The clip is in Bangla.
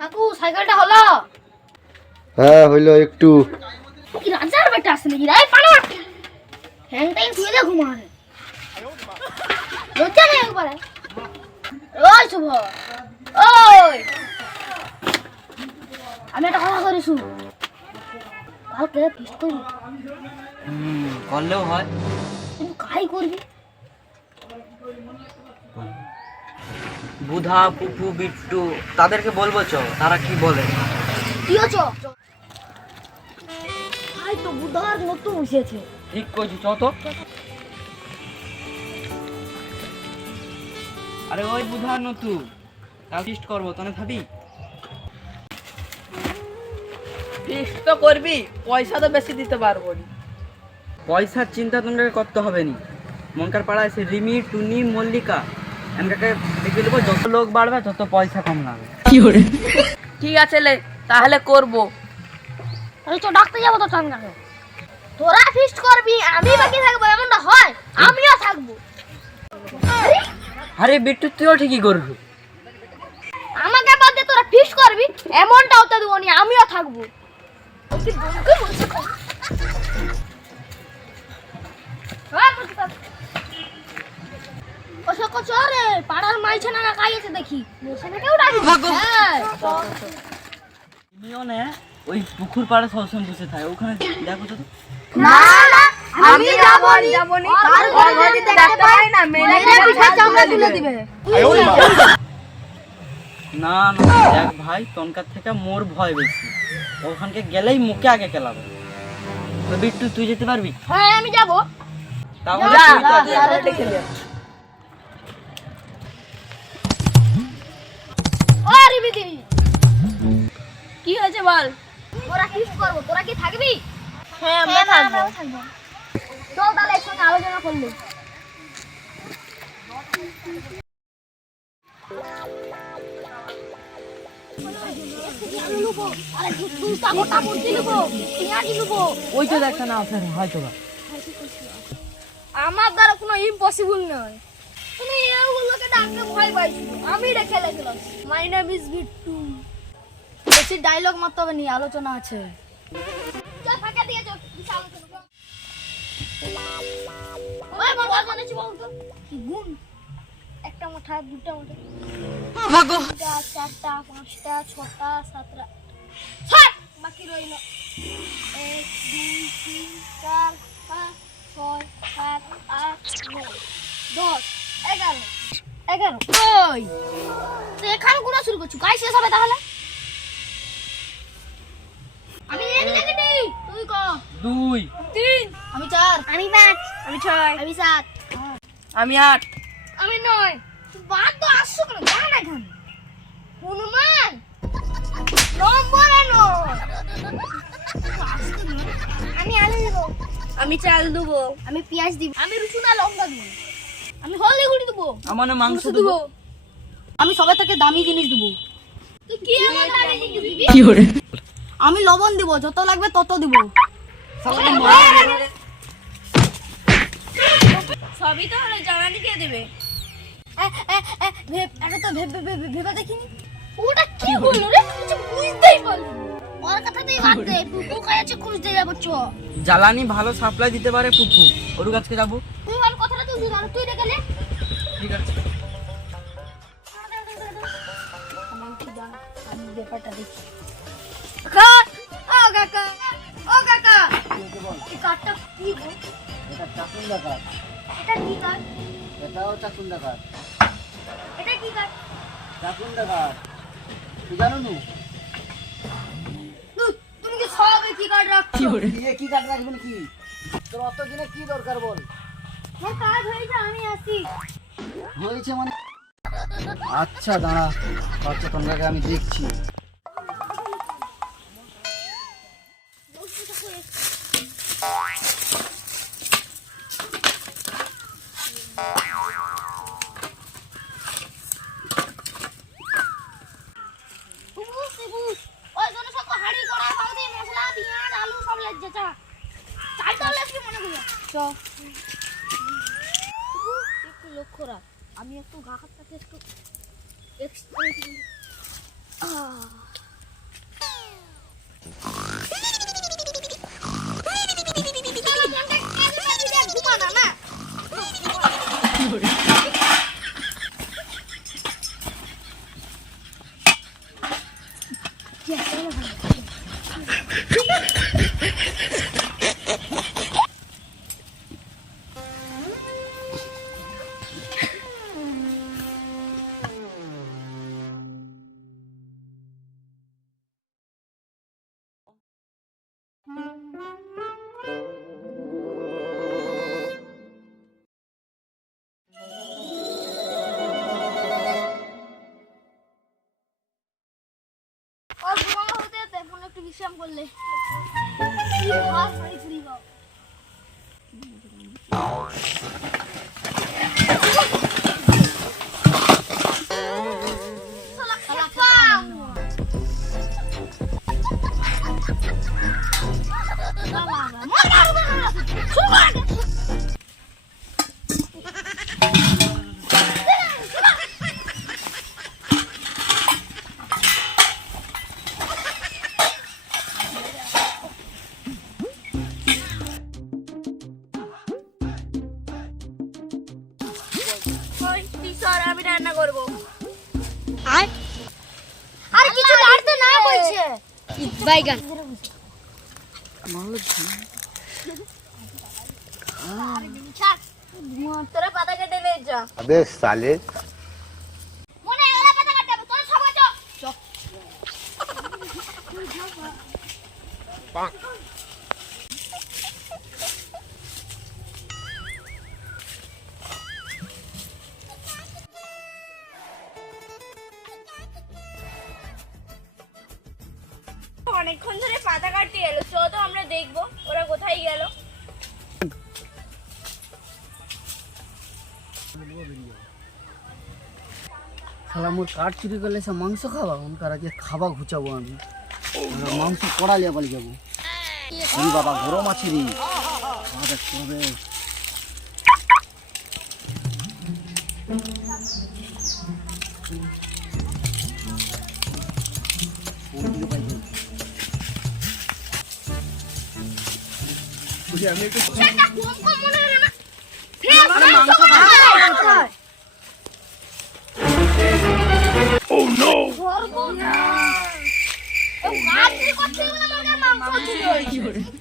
কাকু সাইকেলটা হলো? হ্যাঁ হইলো একটু। কি রাজার বেটা আসলে কি রাই পানা হ্যাং টাইম শুয়ে দে ঘুমারে লজ্জা নেই একবারে। ওই শুভ, ওই আমি একটা কথা করি শুন, কালকে ফিস্ট করবি। করলেও হয়। কিন্তু কাই করবি? বুধা, পুপু, বিট্টু তাদেরকে বলবো চ, তারা কি বলে। কি হচ্ছে? ভাই তো বুধার নতুন এসেছে। ঠিক কইছি, চ তো। আরে ওই বুধা নতুন, কাল ফিস্ট করবো, তনে খাবি? ফিক্স তো করবি, পয়সা তো বেশি দিতে পারবো না। পয়সার চিন্তা তোমাকে করতে হবে নি। মনকার পাড়া আছে রিমি, টুনি, মল্লিকা, এমনকে দেখে দেবো। যত লোক বাড়বে তত পয়সা কম লাগবে। ঠিক আছে লে, তাহলে করবো। তাহলে চ ডাকতে যাবো তো চাঙ্গাকে। তোরা ফিস্ট করবি, আমি বাকি থাকবো, এমনটা হয়? আমিও থাকবো। আরে বিট্টু তুইও ঠিকই করবি। আমাকে বাদ দিয়ে তোরা ফিস্ট করবি, এমনটাও তো দেবো নি, আমিও থাকবো। পাড়ার মাইছে না কাই আছে দেখি, কেউ ডাকবি। হ্যাঁ তুমিও না ওই পুকুর পাড়ে সবসময় বসে থাকে, ওখানে দেখো তো। না না আমি যাবনি তার ঘর যদি দেখতে পাই না মেরে পিঠা চামড়া তুলে দিবে। না না দেখ ভাই, তনকার থেকে মোর ভয় বেশি, ওখানকে গেলেই মুখে আগে কেলাবো। তো বিট্টু তুই যেতে পারবি? হ্যাঁ আমি যাবো। তাহলে যা, তুই তো যা, আগে। যা, দেখে নে। ও রিবিদি, কি হয়েছে বল? তোরা ফিস্ট করবো, তোরা কি থাকবি? হ্যাঁ আমরা থাকবো। চল তাহলে একসঙ্গে আলোচনা করলো। ওই তো দেখ না আছে হয়তো বা। আমার দ্বারা কোনো ইম্পসিবল নয়। তুমি এগুলোকে ডাকতে ভয় পাইছো, আমি রেখে লেছিলাম। My name is Bittu. বেশি ডায়লগ মারতে হবে নি, আলোচনা আছে। চল ফাঁকা দিয়ে চল, কিছু আলোচনা কর। ওই মন কথা জানিস বলতো কি গুণ? একটা মুঠা, দুটা মুঠা, ভাগো। তিনটা, চারটা, পাঁচটা, ছটা, সাতটা, ছয় বাকি রইল 1 2 3 4 5 6 7 8 9 10 11 11। ওই তো এখানে গুণা শুরু করছো, কাই শেষ হবে তাহলে? আমি এদিকে নেই, তুই ক। 2 3, আমি 4, আমি 5, আমি 6, আমি 7, আমি 8। আমি 9। বাদ তো আসছো কেন? জানা না কেন? হনুমান নম্বরে নয়। আমি আলু দিব, আমি চাল দেবো, আমি পেঁয়াজ দিব, আমি রসুন আর লঙ্কা দিব, আমি হলদি গুঁড়ি দিব, আমার না মাংস দিব, দেবো। আমি সবার থেকে দামি জিনিস দিব। তুই কি আমার দামি জিনিস দিবি? আমি লবণ দিব, যত লাগবে তত দিব। সবই তো হলো, জ্বালানি কে দেবে? এটা তো ভেবে দেখিনি। ওটা কি বললো রে? কিছু বুঝতেই পারলি না। ওর কথা তুই বাদ দে, পুপু কাছে খুঁজতে যাবো চ। জ্বালানি ভালো সাপ্লাই দিতে পারে পুপু, ওর কাছে যাবো। তুই আমার কথাটা তুই বুঝা, তুই রেখে নে। ঠিক আছে। আমি ব্যাপারটা দেখি। কাকা, ও কাকা, ও কাকা, এই কাঠটা কি গো? এটা চাকুন্ডা কাঠ। এটা কি কাঠ? এটাও চাকুন্ডা কাঠ। এটা কি কাঠ? চাকুন্ডা কাঠ তুই জানো নু? তুমি কি সব কি কাঠ রাখছো? দিয়ে কি কাঠ রাখবেন কি? তোর অত দিনে কি দরকার বল? আমার কাজ হয়েছে, আমি আসি। হয়েছে মানে? আচ্ছা দাঁড়া, আচ্ছা তোমরাকে আমি দেখছি। ওই জন্য সব হাড়ি কড়া হলদি মশলা পেঁয়াজ আলু সব লাগছে। চা চাই তো লাগছে মনে করি চ। একটু লক্ষ্য রাখ, আমি একটু গা হাতটাকে একটু এক্সট্রা और घुमाओ होते होते ফোনে একটু বিশ্রাম করলে হাত ফাড়ি ফুড়ি গাও আমি রান্না করব আর কিছু লাড়তে না বলছে বাইগান তোরা পাতা কেটে নে যা अबे साले মনে এলা পাতা কাটতে হবে তোরা সবাই চ অনেকক্ষণ ধরে পাতা কাটতে এলো চলো তো আমরা দেখবো ওরা কোথায় গেল শালা মোর কাঠ চুরি করলে সে মাংস খাওয়া ওনকার আজকে খাওয়া ঘুচাবো আমি মাংস কড়ালিয়া পালিয়ে যাবো বাবা গরম আছে রে খাওয়া দেখতে হবে আমি একটু সেটা কম কম মনে হলো না মাংস খাওয়া Oh no! ঘর গো ও গাছ করতে গেলে আমার মাংস চুরি হয়েছে